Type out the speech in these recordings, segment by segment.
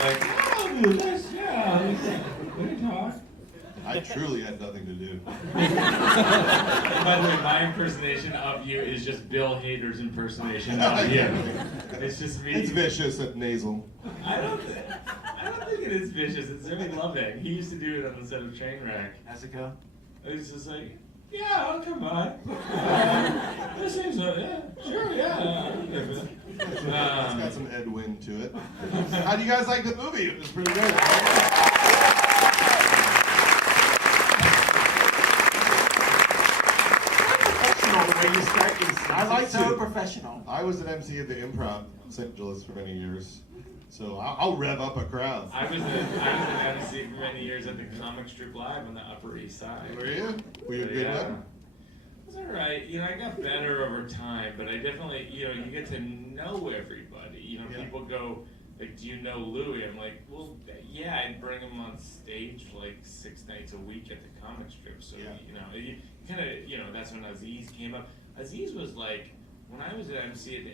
like, oh, this, yeah, we can talk. I truly had nothing to do. By the way, my impersonation of you is just Bill Hader's impersonation of you. It's just me. It's vicious and nasal. I don't think it is vicious. It's very loving. He used to do it on the set of Trainwreck. How's it go? It's just like, yeah, I'll come by. This seems like, yeah, sure, yeah. It's got some Ed Wynn to it. How do you guys like the movie? It was pretty good. Where you start these things. I like It's so to. professional. I was an MC at the Improv in St. Louis for many years, so I'll rev up a crowd. I was an MC for many years at the Comic Strip Live on the Upper East Side. Were you? Were you a good one? It was alright. You know, I got better over time, but I definitely, you know, you get to know everybody. You know, Yeah. people go, like, do you know Louis? I'm like, well, yeah, I'd bring him on stage like 6 nights a week at the Comic Strip. So, Yeah. you know, you kind of, you know, that's when Aziz came up. Aziz was like, when I was at MC at the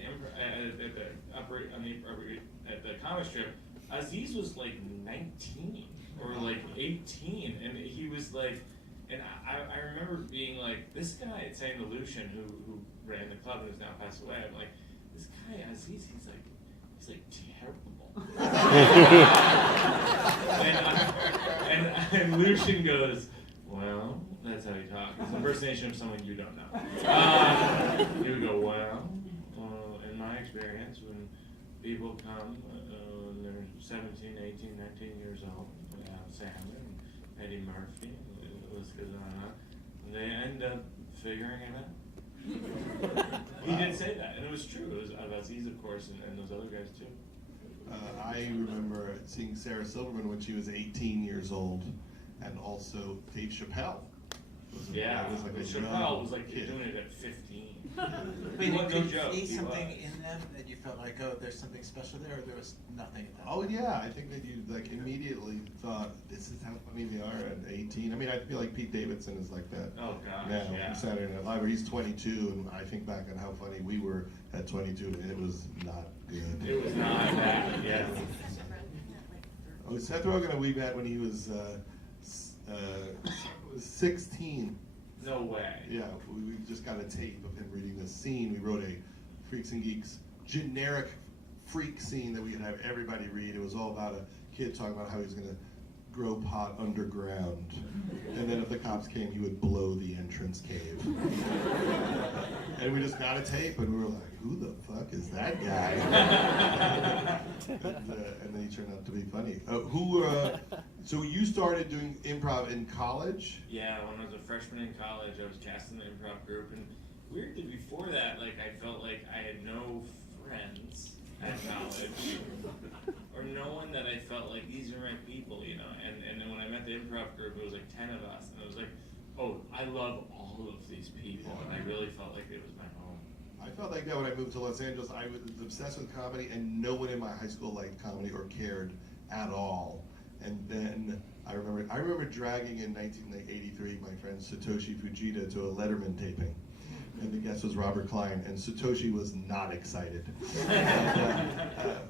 at the Comic Strip, Aziz was like 19 or like 18, and he was like, and I remember being like, this guy at St. Lucian who ran the club and who's now passed away. I'm like, this guy Aziz, he's like terrible. and Lucian goes, well, that's how you talk. It's an impersonation of someone you don't know. He would go, well, in my experience, when people come, they're 17, 18, 19 years old, Sagher and Eddie Murphy, the list goes on, and they end up figuring it out. He did say that, and it was true. It was Aziz, of course, and those other guys too. I remember seeing Sarah Silverman when she was 18 years old, and also Dave Chappelle. Yeah, was like a Chappelle young was like kid. doing it at 15. Wait, No did you joke, see he something was. in them that you felt like, oh, there's something special there, or there was nothing in them? Oh yeah, I think that you like immediately thought, this is how funny we are at 18. I mean, I feel like Pete Davidson is like that Oh gosh, now yeah. from Saturday Night Live, where he's 22, and I think back on how funny we were at 22, and it was not good. It was not that, yeah. Oh, Seth Rogen, we met when he was 16. No way. Yeah, we just got a tape of him reading this scene. We wrote a Freaks and Geeks generic freak scene that we could have everybody read. It was all about a kid talking about how he was going to grow pot underground. And then if the cops came, he would blow the entrance cave. And we just got a tape, and we were like, who the fuck is that guy? And then he turned out to be funny. So you started doing improv in college? Yeah, when I was a freshman in college, I was cast in the improv group, and weirdly before that, like I felt like I had no friends at college, or no one that I felt like these are my people, you know. And then when I met the improv group, it was like 10 of us, and it was like, oh, I love all of these people, and I really felt like it was my home. I felt like that when I moved to Los Angeles. I was obsessed with comedy, and no one in my high school liked comedy or cared at all. And then I remember dragging in 1983 my friend Satoshi Fujita to a Letterman taping, and the guest was Robert Klein, and Satoshi was not excited.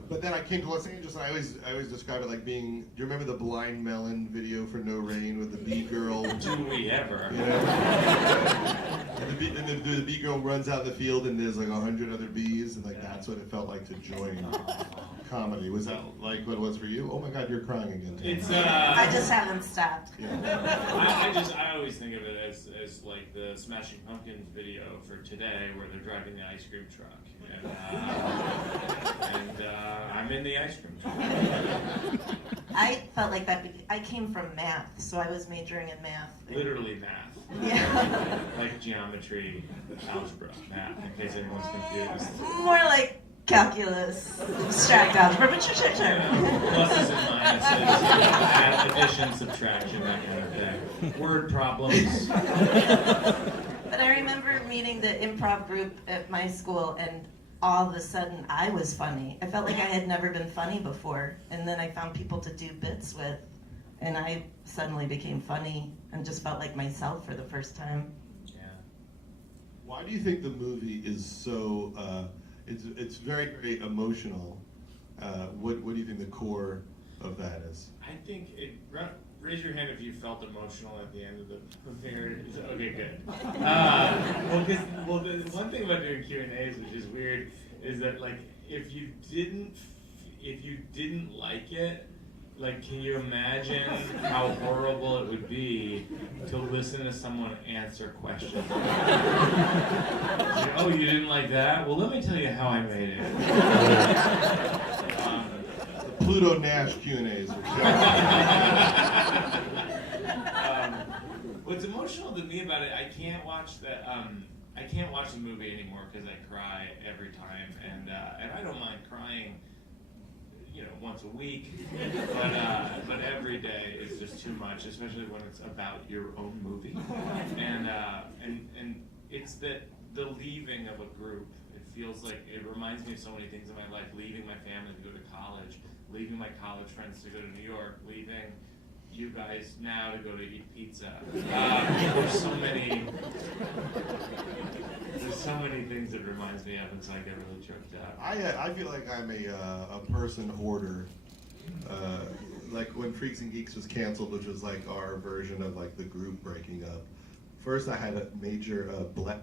But then I came to Los Angeles, and I always describe it like being. Do you remember the Blind Melon video for No Rain with the bee girl? Do we ever? You know? And the bee girl runs out in the field, and there's like 100 other bees, and like that's what it felt like to join comedy. Was that like what it was for you? Oh my God, you're crying again. It's I just haven't stopped. Yeah. I always think of it as like the Smashing Pumpkins video for Today, where they're driving the ice cream truck, and I'm in the ice cream truck. I felt like that. I came from math, so I was majoring in math. Literally math. Yeah. Like geometry, algebra, math, in case anyone's confused. More like calculus, abstract algebra, but sure. Pluses and minuses, add, addition, subtraction, that kind of thing. Word problems. But I remember meeting the improv group at my school, and all of a sudden I was funny. I felt like I had never been funny before, and then I found people to do bits with, and I suddenly became funny and just felt like myself for the first time. Yeah. Why do you think the movie is so? It's very, very emotional. What do you think the core of that is? I think raise your hand if you felt emotional at the end of the movie. Okay, good. Well, the one thing about doing Q&As, which is weird, is that like if you didn't like it, like, can you imagine how horrible it would be to listen to someone answer questions? Oh, you didn't like that? Well, let me tell you how I made it. The Pluto Nash Q&As. What's emotional to me about it, I can't watch the movie anymore because I cry every time, and I don't mind crying, once a week, but every day is just too much, especially when it's about your own movie, and it's that the leaving of a group. It feels like it reminds me of so many things in my life: leaving my family to go to college, leaving my college friends to go to New York, leaving you guys now to go to eat pizza. There's so many things it reminds me of, and so I get really choked up. I feel like I'm a person hoarder. Like when Freaks and Geeks was canceled, which was like our version of like the group breaking up. First, I had a major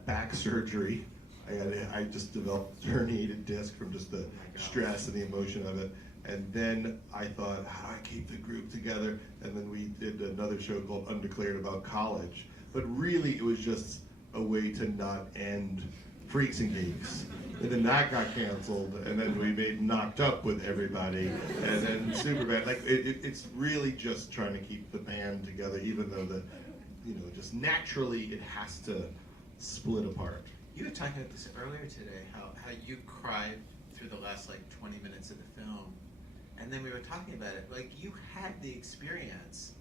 back surgery. I just developed a herniated disc from just the stress and the emotion of it. And then I thought, how do I keep the group together? And then we did another show called Undeclared about college. But really, it was just a way to not end Freaks and Geeks. And then that got canceled, and then we made Knocked Up with everybody, and then Superbad. Like it's really just trying to keep the band together, even though just naturally it has to split apart. You were talking about this earlier today, how you cried through the last 20 minutes of the film, and then we were talking about it. Like you had the experience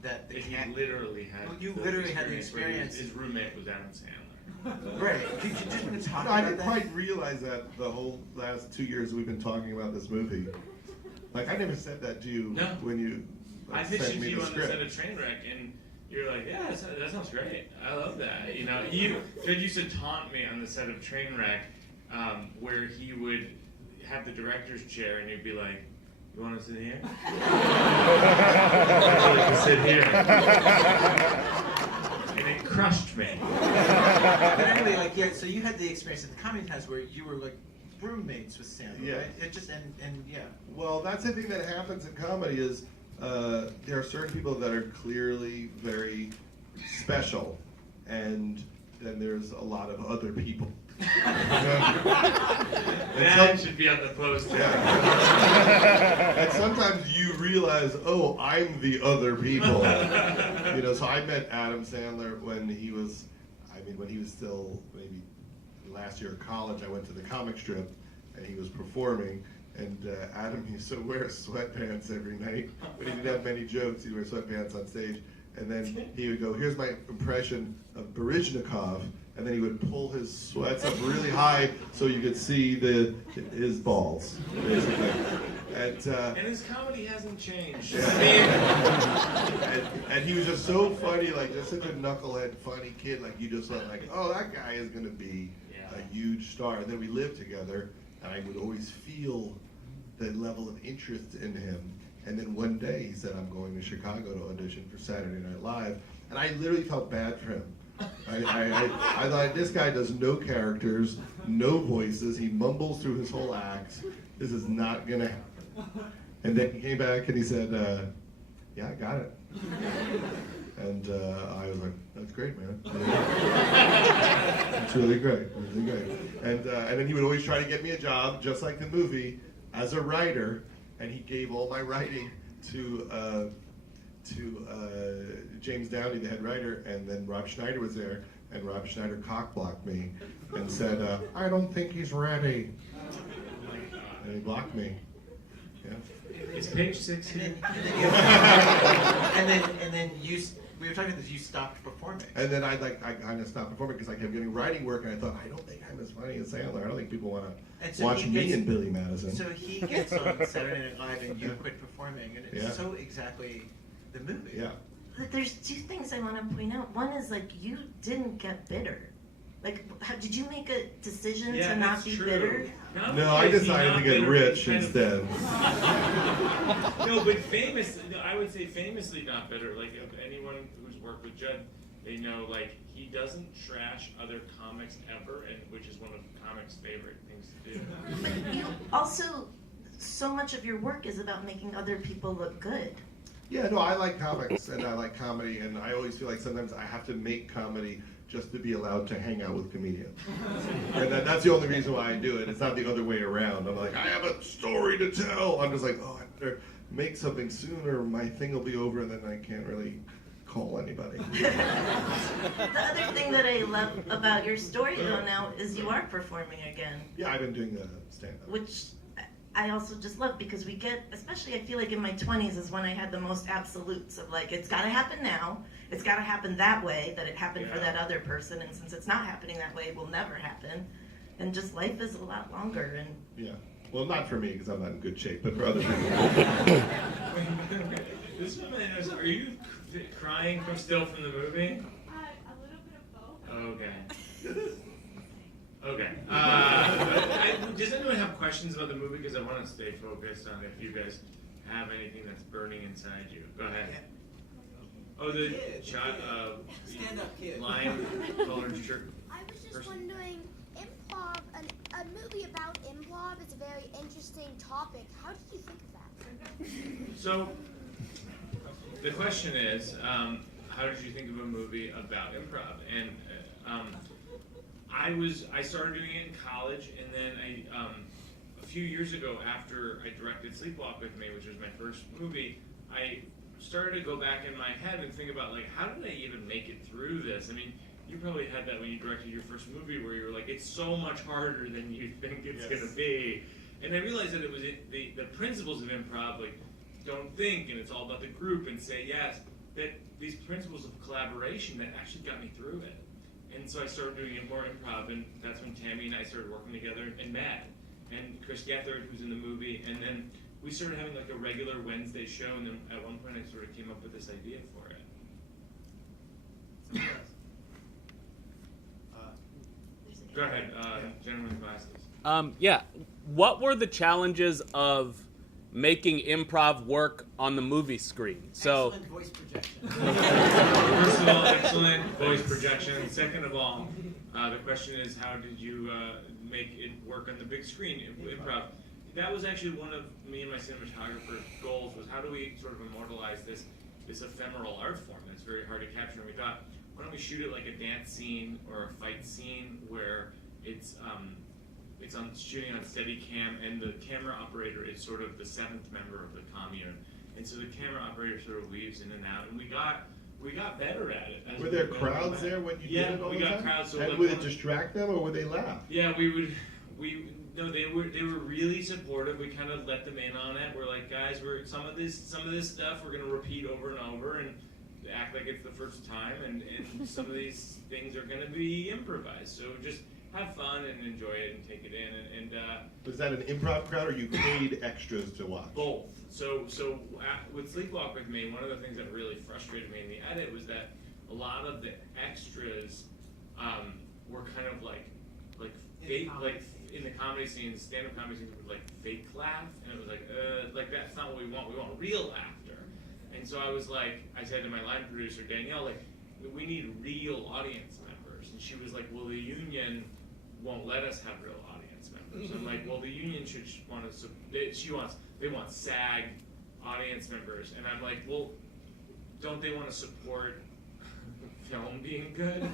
that the He literally had. Well, you literally had the experience. His roommate was Adam Sandler. Right. Did you just want to talk No, about I didn't that? quite realize that the whole last 2 years we've been talking about this movie. Like I never said that to you No. when you I sent pitched it me to you the on the script. set of Trainwreck, and you're like, yeah, that sounds great. I love that. Judd used to taunt me on the set of Trainwreck, where he would have the director's chair, and he'd be like, "You want to sit here?" I'd like to sit here. And it crushed me. But anyway, so you had the experience at the Comedy House where you were roommates with Sandra, Yeah. right? It just and yeah. Well, that's the thing that happens in comedy is there are certain people that are clearly very special, and then there's a lot of other people. That should be on the poster. Yeah. And sometimes you realize, oh, I'm the other people. So I met Adam Sandler when he was still maybe last year of college. I went to the comic strip and he was performing. And Adam used to wear sweatpants every night. But he didn't have many jokes. He'd wear sweatpants on stage. And then he would go, here's my impression of Baryshnikov. And then he would pull his sweats up really high so you could see his balls, basically. And his comedy hasn't changed. and he was just so funny, just such a knucklehead, funny kid. You just felt like, oh, that guy is going to be a huge star. And then we lived together, and I would always feel the level of interest in him. And then one day he said, I'm going to Chicago to audition for Saturday Night Live. And I literally felt bad for him. I thought, this guy does no characters, no voices. He mumbles through his whole act. This is not going to happen. And then he came back and he said, yeah, I got it. And I was like, that's great, man. It's really great, really great. And then he would always try to get me a job, just like the movie, as a writer. And he gave all my writing to James Downey, the head writer, and then Rob Schneider was there, and Rob Schneider cock-blocked me and said, I don't think he's ready. And he blocked me. Yeah. Is page 6 here? And then we were talking about this, you stopped performing. And then I kind of stopped performing because I kept getting writing work, and I thought, I don't think I'm as funny as Sandler. I don't think people want to watch me and Billy Madison. So he gets on Saturday Night Live and you quit performing, and it's so exactly the movie. Yeah. But there's two things I want to point out. One is you didn't get bitter. Like, did you make a decision Yeah, to not that's be true. bitter? No, I decided to get rich instead. No, but I would say famously not bitter. Like, if anyone who's worked with Judd, they know, like, he doesn't trash other comics ever, and which is one of comics' favorite things to do. But you also, so much of your work is about making other people look good. Yeah, no, I like comics and I like comedy, and I always feel like sometimes I have to make comedy just to be allowed to hang out with comedians. And that's the only reason why I do it. It's not the other way around. I'm like, I have a story to tell. I'm just like, oh, I better make something soon or my thing will be over and then I can't really call anybody. The other thing that I love about your story though now is you are performing again. Yeah, I've been doing the stand-up. Which I also just love because we get, especially I feel like in my 20s is when I had the most absolutes of like, it's gotta happen now, it's gotta happen that way, that it happened for that other person, and since it's not happening that way, it will never happen. And just life is a lot longer. And Yeah. Well, not for me because I'm not in good shape, but for other people. This woman, are you crying from the movie? A little bit of both. Okay. Okay. Does anyone have questions about the movie? Because I want to stay focused on if you guys have anything that's burning inside you. Go ahead. Oh, the shot stand-up kid. Lime-colored shirt. I was just wondering, improv, a movie about improv is a very interesting topic. How did you think of that? So, the question is, how did you think of a movie about improv? And I started doing it in college, and then a few years ago, after I directed Sleepwalk with Me, which was my first movie, I started to go back in my head and think about, like, how did I even make it through this? I mean, you probably had that when you directed your first movie, where you were like, it's so much harder than you think it's going to be. And I realized that it was the principles of improv, like, don't think, and it's all about the group, and say yes, that these principles of collaboration that actually got me through it. And so I started doing more improv, and that's when Tami and I started working together and Matt and Chris Gethard, who's in the movie, and then we started having like a regular Wednesday show, and then at one point I sort of came up with this idea for it. Go ahead, gentleman with glasses. Yeah. What were the challenges of making improv work on the movie screen? So, Excellent voice projection. First of all, excellent voice projection. Second of all, the question is, how did you make it work on the big screen, improv? That was actually one of me and my cinematographer's goals, was how do we sort of immortalize this ephemeral art form that's very hard to capture. And we thought, why don't we shoot it like a dance scene or a fight scene where it's on shooting on Steadicam, and the camera operator is sort of the seventh member of the commune, and so the camera operator sort of weaves in and out, and we got better at it. As Were there crowds there when you did it all the time? Yeah, we got crowds. So and would it distract them, or would they laugh? Yeah, no, they were really supportive. We kind of let them in on it. We're like, guys, some of this stuff we're gonna repeat over and over and act like it's the first time, and some of these things are gonna be improvised. So just have fun and enjoy it and take it in. And was that an improv crowd, or you paid extras to watch? both. So with Sleepwalk with Me, one of the things that really frustrated me in the edit was that a lot of the extras were kind of like fake, like in the comedy scenes, stand-up comedy scenes would like fake laugh, and it was like that's not what we want. We want real laughter. And so I said to my line producer Danielle, like, we need real audience members. And she was like, well, the union won't let us have real audience members. I'm like, well, the union they want SAG audience members. And I'm like, well, don't they want to support film being good?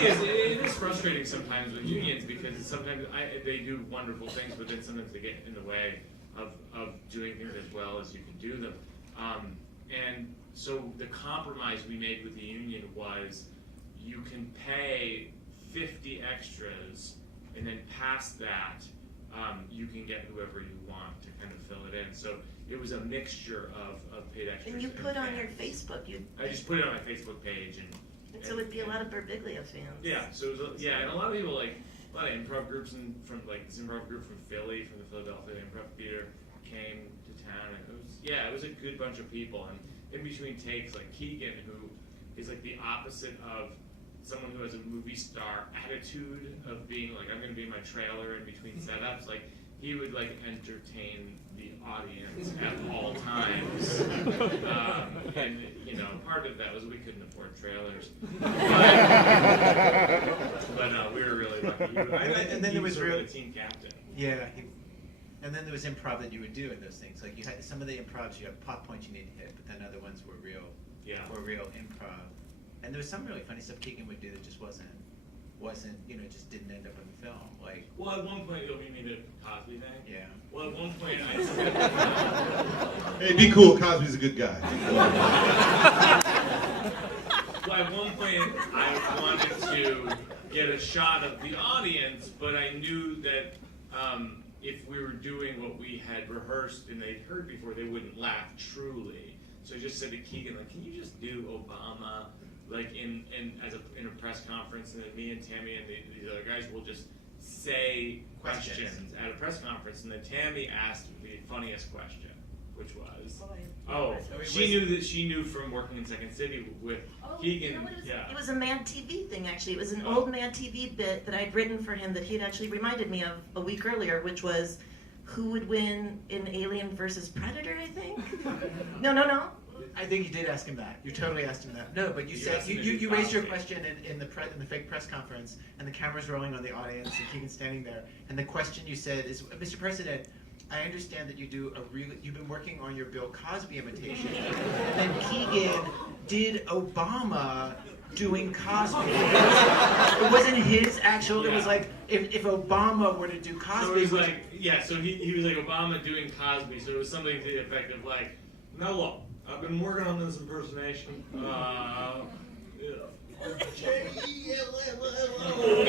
It is frustrating sometimes with unions, because sometimes they do wonderful things, but then sometimes they get in the way of doing things as well as you can do them. And so the compromise we made with the union was, you can pay 50 extras, and then past that, you can get whoever you want to kind of fill it in. So it was a mixture of paid extras. And you put on your fans. Facebook, I just put it on my Facebook page, and so it'd be a lot of Birbiglia fans. Yeah, so it was, and a lot of people, like a lot of improv groups from like this improv group from Philly, from the Philadelphia Improv Theater, came to town, and it was a good bunch of people. And in between takes, like Keegan, who is like the opposite of someone who has a movie star attitude of being like, I'm going to be in my trailer in between setups. Like, he would like entertain the audience at all times. And you know, part of that was we couldn't afford trailers. But we were really lucky. And then there was sort of real the team captain. Yeah, and then there was improv that you would do in those things. Like you had some of the improvs, you have plot points you need to hit, but then other ones were real improv. And there was some really funny stuff Keegan would do that just wasn't just didn't end up in the film. Like, Well, at one point, you mean the Cosby thing? yeah. Well, at one point, I Hey, be cool. Cosby's a good guy. Well, at one point, I wanted to get a shot of the audience, but I knew that if we were doing what we had rehearsed and they'd heard before, they wouldn't laugh truly. So I just said to Keegan, like, can you just do Obama, like in a press conference, and then me and Tami and these other guys will just say questions at a press conference, and then Tami asked the funniest question, which was, she knew from working in Second City with Keegan. You know what it was? Yeah. It was a Mad TV thing, actually. It was an old Mad TV bit that I'd written for him that he'd actually reminded me of a week earlier, which was, who would win in Alien versus Predator, I think? No. I think you did ask him that. You totally asked him that. No, but you said asked him if you he raised your Cosby. question in the fake press conference, and the camera's rolling on the audience, and Keegan's standing there, and the question you said is, Mr. President, I understand that you've been working on your Bill Cosby imitation, and Keegan did Obama doing Cosby. It wasn't his actual. It was like if Obama were to do Cosby. So it was like, so he was like Obama doing Cosby, so it was something to the effect of like, now look, I've been working on this impersonation. You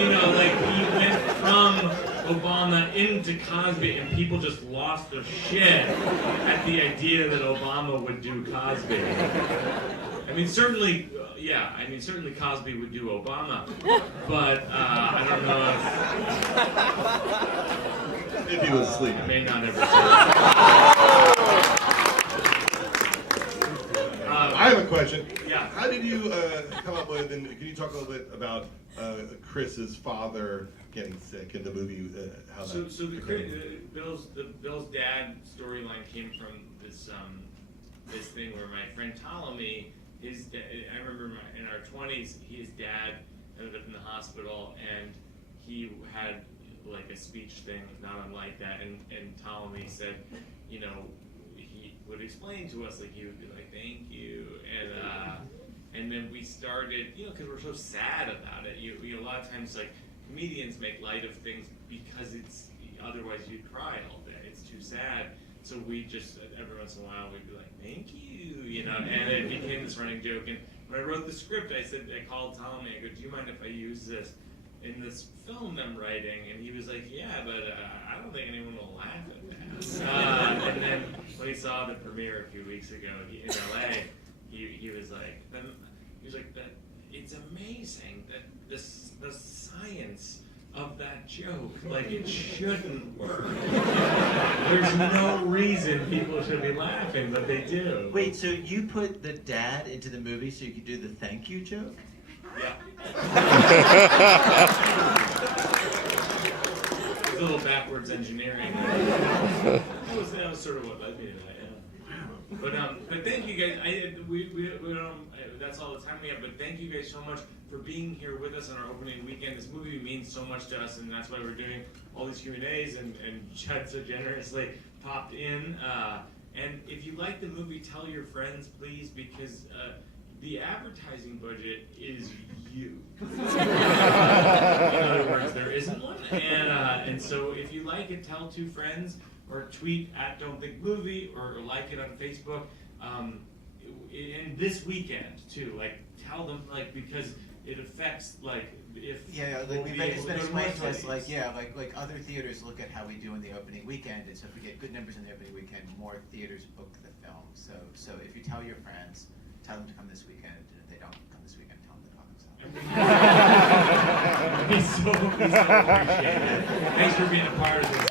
know, like he went from Obama into Cosby, and people just lost their shit at the idea that Obama would do Cosby. I mean, certainly Cosby would do Obama, but I don't know If he was asleep. I may not ever say that. I have a question. Yeah. How did you come up with, and can you talk a little bit about Chris's father getting sick in the movie? How So that Bill's dad storyline came from this thing where my friend Tami, I remember in our 20s, his dad ended up in the hospital, and he had like a speech thing, not unlike that, and Tami said, you know, he would explain to us, like, he would be like, thank you, and then we started, you know, because we're so sad about it. You a lot of times, like, comedians make light of things because it's, otherwise you'd cry all day. It's too sad. So we just, every once in a while, we'd be like, thank you, you know, and it became this running joke. And when I wrote the script, I called Tami, I go, do you mind if I use this in this film I'm writing? And he was like, yeah, but I don't think anyone will laugh at that. And then when he saw the premiere a few weeks ago in LA, he was like, that it's amazing that the science of that joke, like, it shouldn't work. There's no reason people should be laughing, but they do. Wait, so you put the dad into the movie so you could do the thank you joke? Yeah. It's a little backwards engineering. That was sort of what led me to that. Yeah. But thank you guys. We don't. That's all the time we have. But thank you guys so much for being here with us on our opening weekend. This movie means so much to us, and that's why we're doing all these Q&As. And Judd so generously popped in. And if you like the movie, tell your friends, please, because the advertising budget is you. In other words, there isn't one. And so if you like it, tell 2 friends, or tweet at Don't Think Movie, or like it on Facebook. And this weekend too, like, tell them, like, because it affects, like, if It's been explained to us, like other theaters look at how we do in the opening weekend, and so if we get good numbers in the opening weekend, more theaters book the film. So if you tell your friends, tell them to come this weekend, and if they don't come this weekend, tell them to come themselves. We so appreciate it. Thanks for being a part of this.